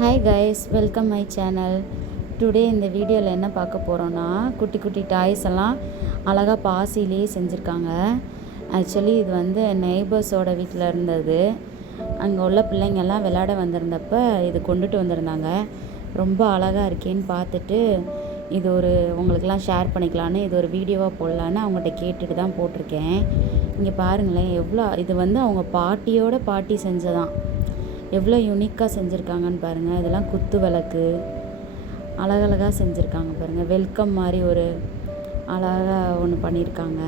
Hi guys, welcome my channel. Today இந்த வீடியோவில் என்ன பார்க்க போகிறோன்னா, குட்டி குட்டி டாய்ஸ் எல்லாம் அழகாக பாசிலேயே செஞ்சுருக்காங்க. ஆக்சுவலி இது வந்து நெய்பர்ஸோட வீட்டில் இருந்தது. அங்கே உள்ள பிள்ளைங்கள்லாம் விளையாட வந்திருந்தப்ப இது கொண்டுட்டு வந்திருந்தாங்க. ரொம்ப அழகாக இருக்கேன்னு பார்த்துட்டு இது ஒரு உங்களுக்கெல்லாம் ஷேர் பண்ணிக்கலான்னு இது ஒரு வீடியோவாக போடலான்னு அவங்ககிட்ட கேட்டுட்டு தான் போட்டிருக்கேன். இங்கே பாருங்களேன், எவ்வளோ இது வந்து அவங்க பாட்டியோட பாட்டி செஞ்சதான். எவ்வளோ யூனிக்காக செஞ்சுருக்காங்கன்னு பாருங்கள். இதெல்லாம் குத்து விளக்கு அழகழகாக செஞ்சுருக்காங்க பாருங்கள். வெல்கம் மாதிரி ஒரு அழகாக ஒன்று பண்ணியிருக்காங்க.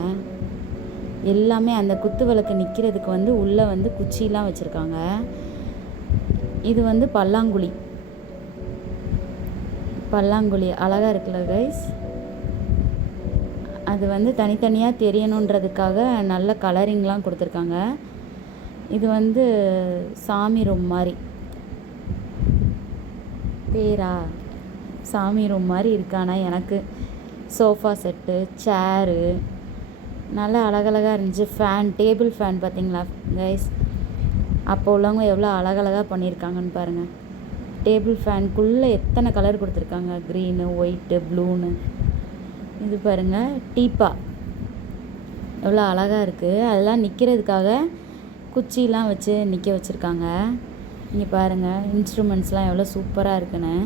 எல்லாமே அந்த குத்து விளக்கு நிற்கிறதுக்கு வந்து உள்ளே வந்து குச்சிலாம் வச்சுருக்காங்க. இது வந்து பல்லாங்குழி அழகாக இருக்குல்ல கைஸ். அது வந்து தனித்தனியாக தெரியணுன்றதுக்காக நல்ல கலரிங்லாம் கொடுத்துருக்காங்க. இது வந்து சாமி ரூம் மாதிரி பேரா சாமி ரூம் மாதிரி இருக்கானா. எனக்கு சோஃபா செட்டு, சேரு நல்லா அழகழகாக இருந்துச்சு. ஃபேன், டேபிள் ஃபேன் பார்த்தீங்களா கைஸ். அப்போ உள்ளவங்க எவ்வளோ அழகழகாக பண்ணியிருக்காங்கன்னு பாருங்கள். டேபிள் ஃபேனுக்குள்ளே எத்தனை கலர் கொடுத்துருக்காங்க, க்ரீனு, ஒயிட்டு, ப்ளூன்னு. இது பாருங்கள், டீப்பா எவ்வளோ அழகாக இருக்குது. அதெல்லாம் நிற்கிறதுக்காக குச்சிலாம் வச்சு நிற்க வச்சுருக்காங்க. இங்கே பாருங்கள், இன்ஸ்ட்ருமெண்ட்ஸ்லாம் எவ்வளோ சூப்பராக இருக்குன்னு.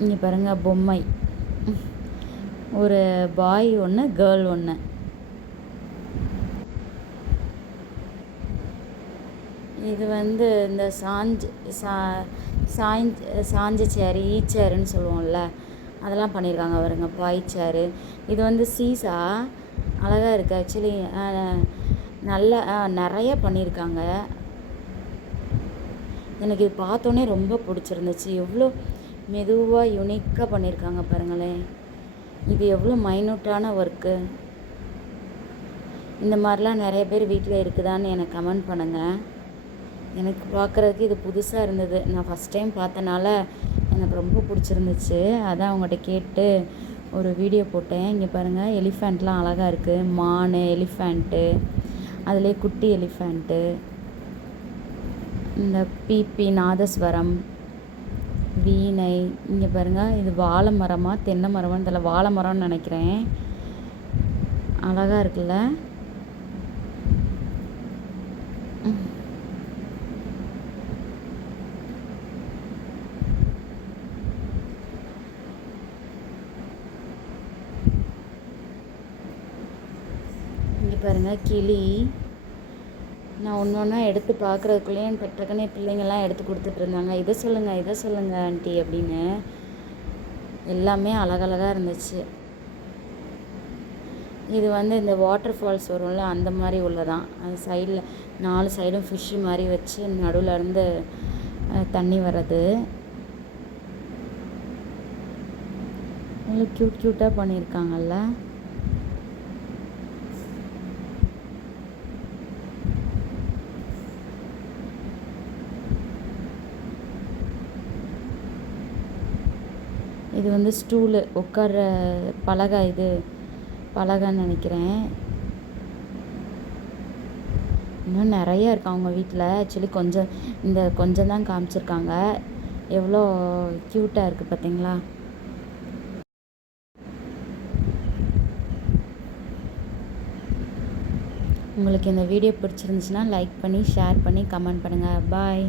இங்கே பாருங்கள், பொம்மை, ஒரு பாய் ஒன்று, கேர்ள் ஒன்று. இது வந்து இந்த சாஞ்ச சேரு, ஈச்சேருன்னு சொல்லுவோம்ல, அதெல்லாம் பண்ணியிருக்காங்க பாருங்க. பாய் சேரு. இது வந்து சீசா அழகாக இருக்குது. ஆக்சுவலி நல்லா நிறைய பண்ணியிருக்காங்க. எனக்கு இது பார்த்தோன்னே ரொம்ப பிடிச்சிருந்துச்சு. எவ்வளோ மெதுவாக யூனிக்காக பண்ணியிருக்காங்க பாருங்களேன். இது எவ்வளோ மைனூட்டான ஒர்க்கு. இந்த மாதிரிலாம் நிறைய பேர் வீட்டில் இருக்குதான்னு எனக்கு கமெண்ட் பண்ணுங்கள். எனக்கு பார்க்குறதுக்கு இது புதுசாக இருந்தது. நான் ஃபஸ்ட் டைம் பார்த்தனால எனக்கு ரொம்ப பிடிச்சிருந்துச்சு. அதான் அவங்ககிட்ட கேட்டு ஒரு வீடியோ போட்டேன். இங்கே பாருங்கள், எலிஃபேண்ட்லாம் அழகாக இருக்குது. மான், எலிஃபேண்ட்டு, அதுலேயே குட்டி எலிஃபேண்ட்டு, இந்த பீப்பி, நாதஸ்வரம், வீணை. இங்கே பாருங்கள், இது வாழை மரமாக தென்னை மரமான்னு தெரியல, வாழை மரம்னு நினைக்கிறேன். அழகாக இருக்குல்ல. இங்கே பாருங்கள், கிளி. நான் ஒன்று ஒன்றா எடுத்து பார்க்குறதுக்குள்ளேயே டக்குன்னு பிள்ளைங்கள்லாம் எடுத்து கொடுத்துட்ருந்தாங்க. இதை சொல்லுங்கள் ஆண்டி அப்படின்னு. எல்லாமே அழகழகாக இருந்துச்சு. இது வந்து இந்த வாட்டர் ஃபால்ஸ் வரும்ல, அந்த மாதிரி உள்ளதான். அது சைடில் 4 சைடும் ஃபிஷ்ஷு மாதிரி வச்சு நடுவில் இருந்து தண்ணி வர்றது. நல்லா க்யூட்டாக பண்ணியிருக்காங்கல்ல. இது வந்து ஸ்டூலு, உட்கார்ற பலகை. இது பலகைன்னு நினைக்கிறேன். இன்னும் நிறையா இருக்கு அவங்க வீட்டில். ஆக்சுவலி கொஞ்சம் தான் காமிச்சிருக்காங்க. எவ்வளோ க்யூட்டாக இருக்குது பார்த்தீங்களா. உங்களுக்கு இந்த வீடியோ பிடிச்சிருந்துச்சுன்னா லைக் பண்ணி, ஷேர் பண்ணி, கமெண்ட் பண்ணுங்கள். பாய்.